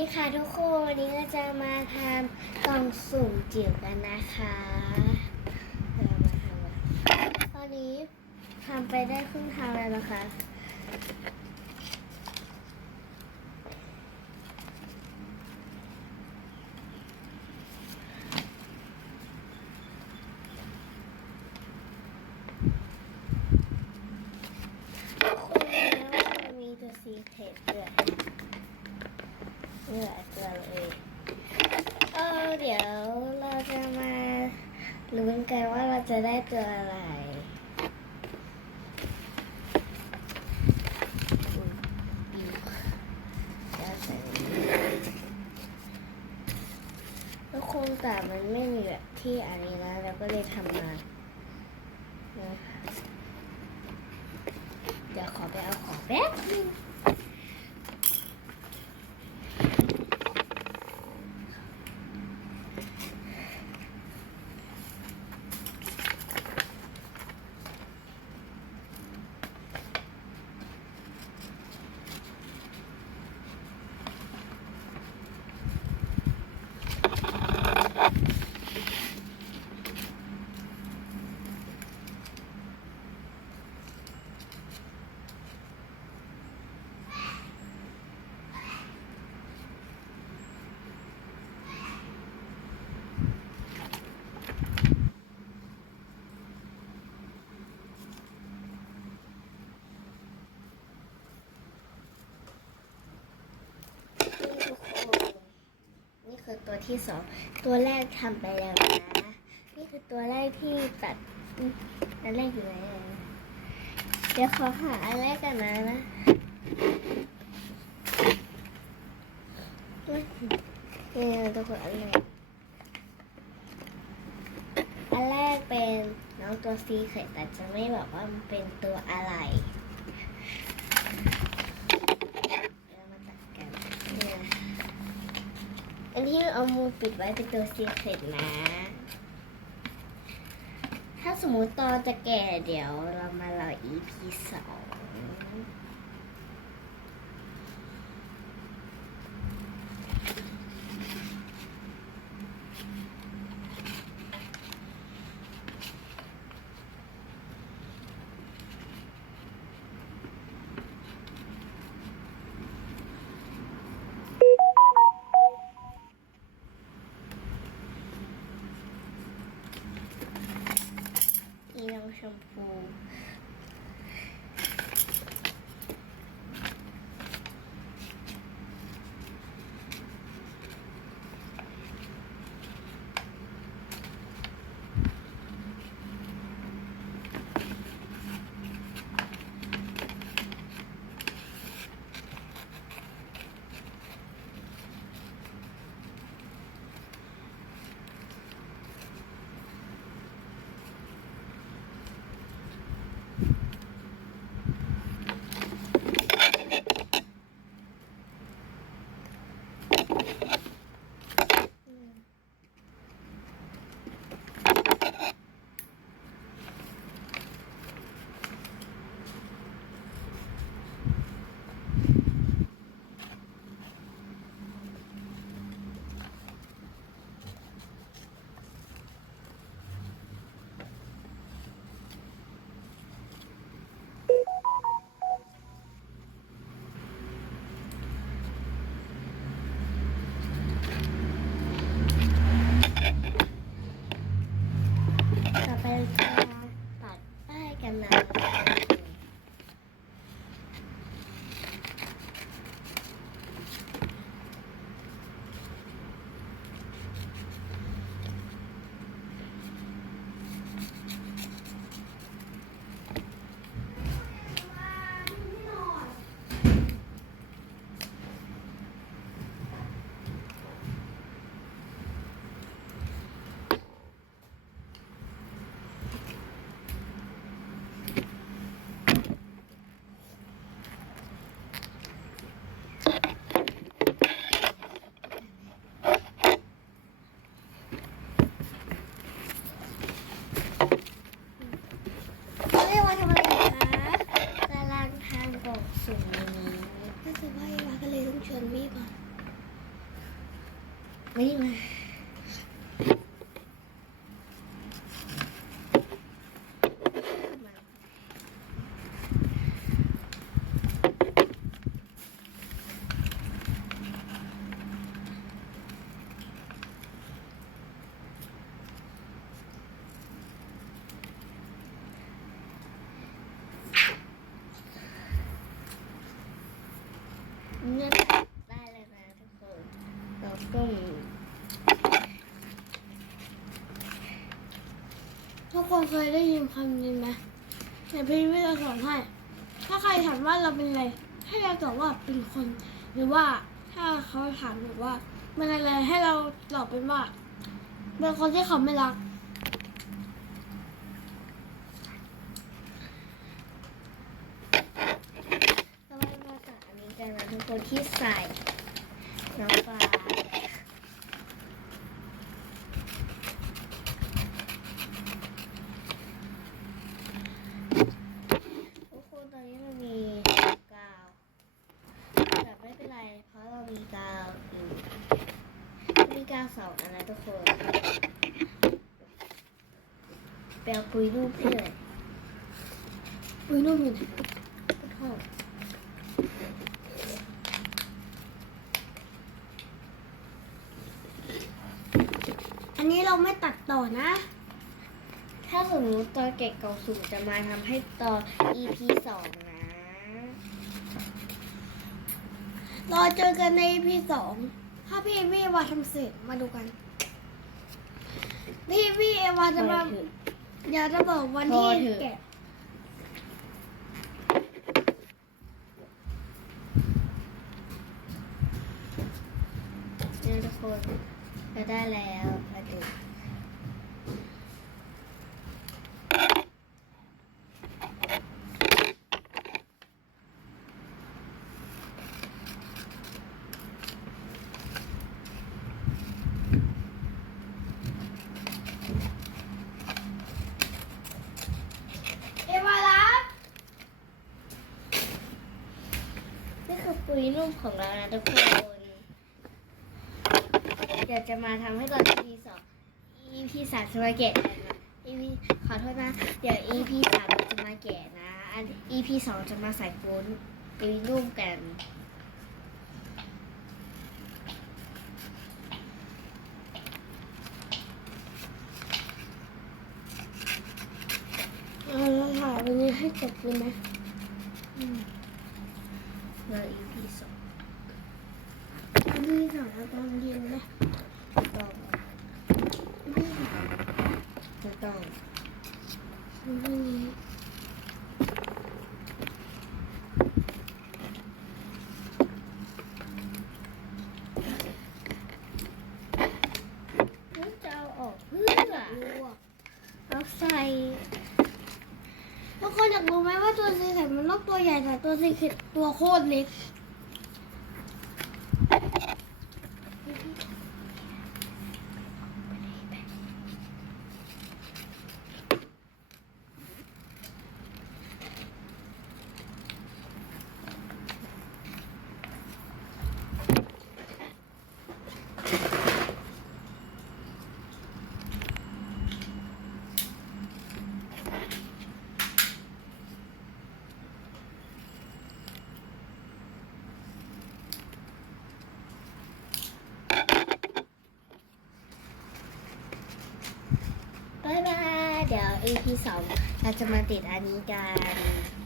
ดีค่ะทุกคน วันนี้ก็จะมาทำกล่องสุ่มจิ๋วกันนะคะเรามาทำกันตอนนี้ทำไปได้ครึ่งทางแล้วนะคะ คุณแล้วมันมีตัวซีเทปด้วยนี่แหละตัวเลยเออเดี๋ยวเราจะมา ลุ้นกันว่าเราจะได้ตัวอะไรกแล้วใส่แล้วคงแต่มันไม่มีแบบที่อันนี้แล้วเราก็เลยทำมานะคะ เดี๋ยวขอไปเอาของแป๊บนึงทุกคนนี่คือตัว ที่สองตัวแรกทำไปแล้วนะนี่คือตัวแรกที่ตัดอันแรกอยู่ไหนเดี๋ยวขอหาอันแรกกันนะนะนี่ทุกคนอันแรกอันแรกเป็นน้องตัวซีเคยแต่จะไม่บอกว่ามันเป็นตัวอะไร เรามาตัดกันเนี่ยอัน ที่เอามือปิดไว้เป็นตัวซีเคร็ตนะ ถ้าสมมุติตอนจะแก่เดี๋ยวเรามารอ EP สอง อีน้อ เรียกว่าทำอะไรคะกำลางทางบอกสูงนี้ถ้าจะว่าเอวาก็เลยต้องชวนมี่มามี่มา เนื้อได้เลยนะทุกคนเราต้มทุกคนเคยได้ยินคำนี้ไหมในพี่วิจะสอนให้ ถ้าใครถามว่าเราเป็นอะไร ให้เราตอบว่าเป็นคน หรือว่าถ้าเขาถามแบบว่าเป็นอะไรให้เราตอบเป็นว่าเป็นคนที่เขาไม่รัก เราไปมาจากอันนี้กันนะทุก คนที่ใส่น้ำปลาทุกคนตอนนี้เรามีกาวแต่ไม่เป็นไร เพราะเรามีกาวอยู่มีกาวสองอันนะทุกคนแปลปุยรูปให้เลยอุ้ยนุ่มอยู่นะห้อง อันนี้เรา ไม่ตัดต่อนะ ถ้าสมมติตอนเก็กเก่าสูงจะมาทำให้ตอน EP สองนะ รอเจอกันใน EP สอง ถ้าพี่พี่เอวาทำเสร็จมาดูกัน พี่พี่เอวาจะมาพอเถอะเดี๋ยวจะบอกวันพอที่เถอะแกะเนี่ยทุกคนเราได้แล้วมาดู เอวารับ นี่ คือปุยนุ่มของเรานะทุกคน เดี๋ยวจะมาทำให้ตอน EP สอง EP สามจะมาแกะกันะ EP ขอโทษนะ เดี๋ยว EP สามจะมาแกะนะ อัน EP สองจะมาใส่ปุยปุยนุ่มกัน เอาเราถ่ายวันนี้ให้จบเลยไหม เรา EP สอง พี่ถ่ายตอนเย็นนะ ต้อง พี่ถ่าย จะ ต้องจะเอาออกเพื่อดูเอาใส่ทุกคนอยากรู้ไหมว่าตัวซีแสมันนกตัวใหญ่แต่ตัวซีคือตัวโคตรเล็ก บายบาย เดี๋ยว EP สองเราจะมาติดอันนี้กัน